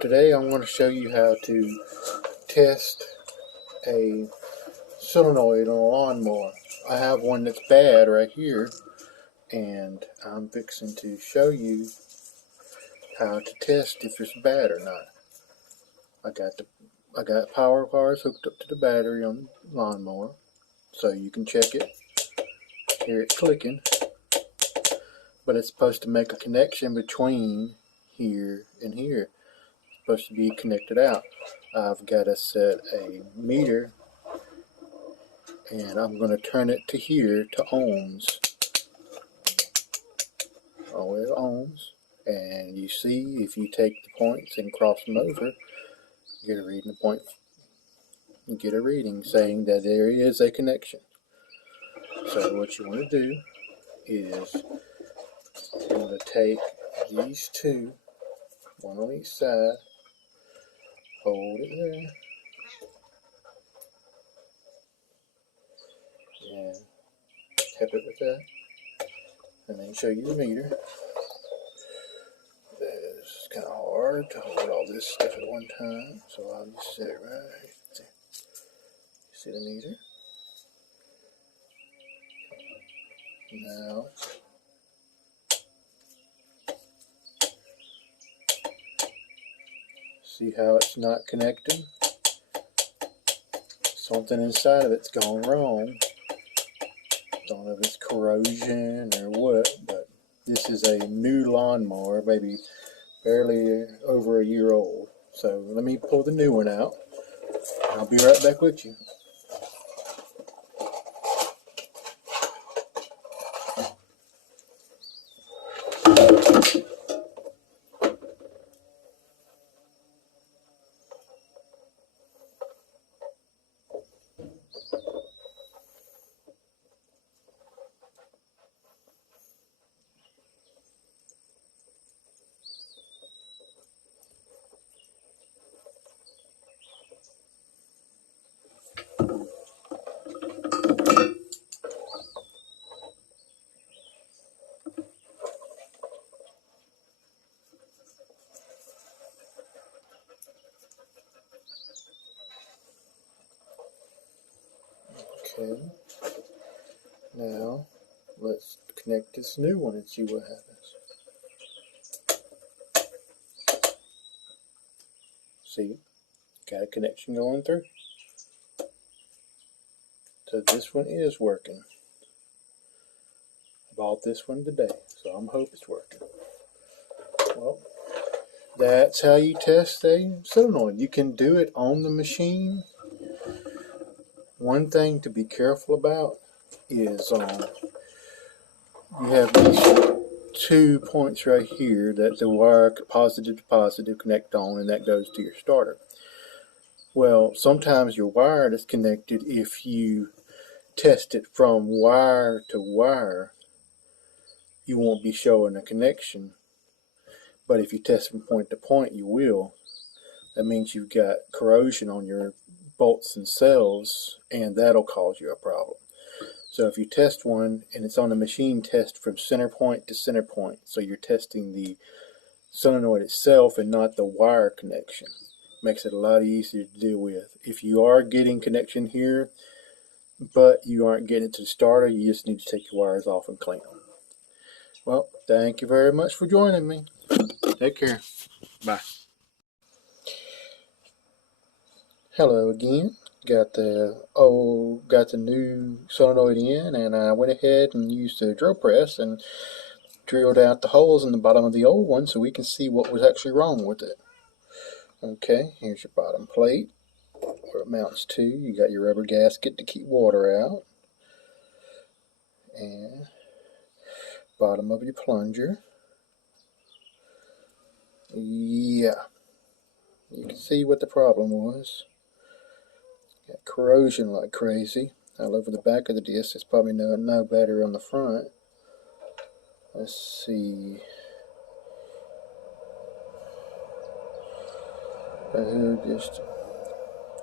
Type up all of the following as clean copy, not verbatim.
Today I'm going to show you how to test a solenoid on a lawnmower. I have one that's bad right here, and I'm fixing to show you how to test if it's bad or not. I got power wires hooked up to the battery on the lawnmower, so you can check it. Hear it clicking, but it's supposed to make a connection between here and here. It's supposed to be connected out. I've got to set a meter, and I'm going to turn it to here to ohms. Always ohms. And you see, if you take the points and cross them over, you get a reading you get a reading saying that there is a connection. So what you want to do is you want to take these two, one on each side, hold it there, and tap it with that, and then show you the meter. It's kind of hard to hold all this stuff at one time, so I'll just set it right there. See the meter? Now, see how it's not connecting? Something inside of it's gone wrong. Don't know if it's corrosion or what, but this is a new lawnmower, maybe barely over a year old. So let me pull the new one out. I'll be right back with you. Okay, now let's connect this new one and see what happens. See, got a connection going through. So this one is working. I bought this one today, so I'm hoping it's working. Well, that's how you test a solenoid. You can do it on the machine. One thing to be careful about is you have these 2 points right here that the wire positive to positive connect on, and that goes to your starter. Well, sometimes your wire that's connected, if you test it from wire to wire, you won't be showing a connection. But if you test from point to point, you will. That means you've got corrosion on your bolts and cells, and that'll cause you a problem. So if you test one and it's on the machine, test from center point to center point. So you're testing the solenoid itself and not the wire connection. Makes it a lot easier to deal with. If you are getting connection here, but you aren't getting it to the starter, you just need to take your wires off and clean them. Well, thank you very much for joining me. Take care. Bye. Hello again. Got the new solenoid in, and I went ahead and used the drill press and drilled out the holes in the bottom of the old one so we can see what was actually wrong with it. Okay, here's your bottom plate where it mounts to. You got your rubber gasket to keep water out, and bottom of your plunger. Yeah, you can see what the problem was. Got corrosion like crazy all over the back of the disc. It's probably no better on the front. Let's see. Just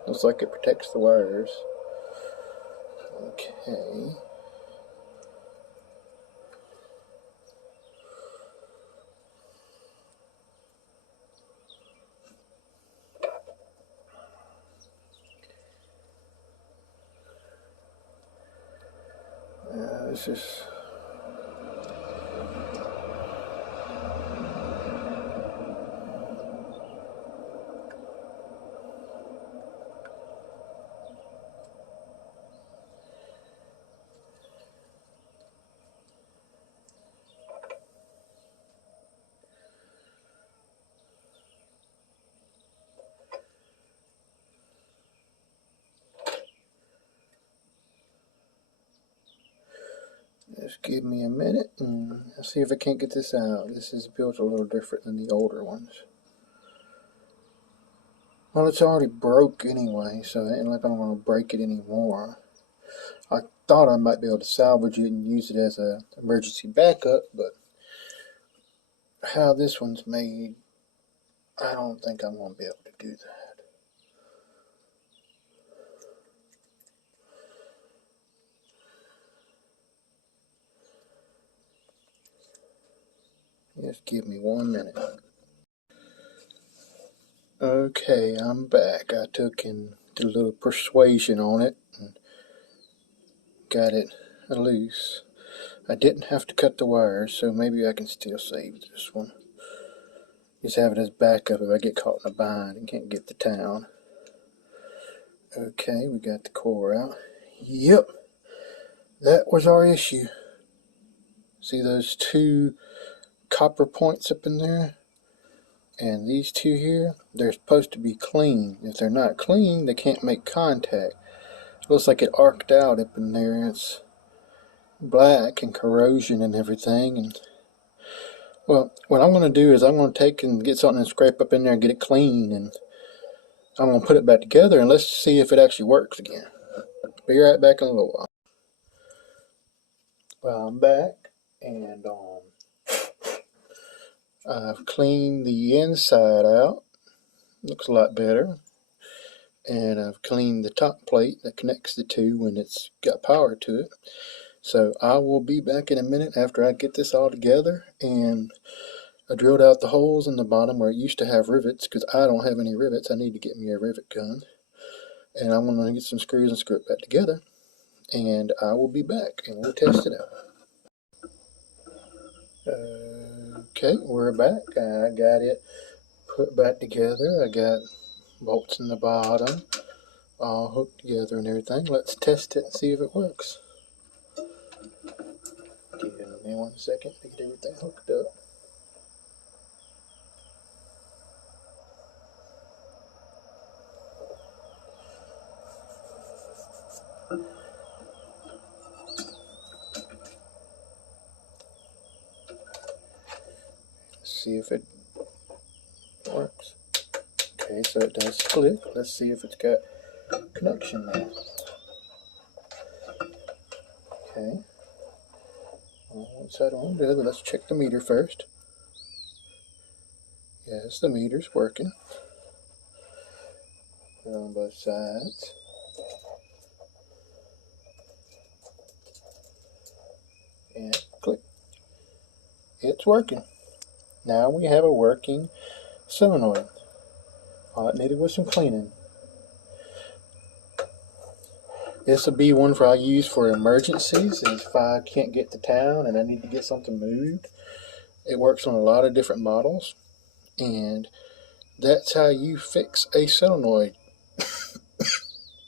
looks like it protects the wires. Okay. Let's just... Just give me a minute and I'll see if I can't get this out. This is built a little different than the older ones. Well, it's already broke anyway, so it ain't like I'm going to break it anymore. I thought I might be able to salvage it and use it as an emergency backup, but how this one's made, I don't think I'm going to be able to do that. Just give me 1 minute. Okay, I'm back. I took and did a little persuasion on it and got it loose. I didn't have to cut the wires, so maybe I can still save this one. Just have it as backup if I get caught in a bind and can't get to town. Okay, we got the core out. Yep, that was our issue. See those two copper points up in there? And these two here, they're supposed to be clean. If they're not clean, they can't make contact. It looks like it arced out up in there. It's black and corrosion and everything. And well, what I'm going to do is I'm going to take and get something and scrape up in there and get it clean, and I'm going to put it back together and let's see if it actually works again. Be right back in a little while. Well, I'm back, and I've cleaned the inside out. Looks a lot better. And I've cleaned the top plate that connects the two when it's got power to it. So I will be back in a minute after I get this all together, and I drilled out the holes in the bottom where it used to have rivets, because I don't have any rivets. I need to get me a rivet gun. And I'm going to get some screws and screw it back together, and I will be back and we'll test it out. Okay, we're back. I got it put back together. I got bolts in the bottom all hooked together and everything. Let's test it and see if it works. Give me 1 second to get everything hooked up. See if it works. Okay, so it does click. Let's see if it's got connection now. Okay. One side on the other. Let's check the meter first. Yes, the meter's working. Put it on both sides. And click. It's working. Now we have a working solenoid. All it needed was some cleaning. This will be one I use for emergencies. If I can't get to town and I need to get something moved. It works on a lot of different models. And that's how you fix a solenoid.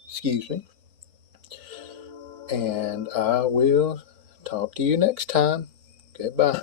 Excuse me. And I will talk to you next time. Goodbye.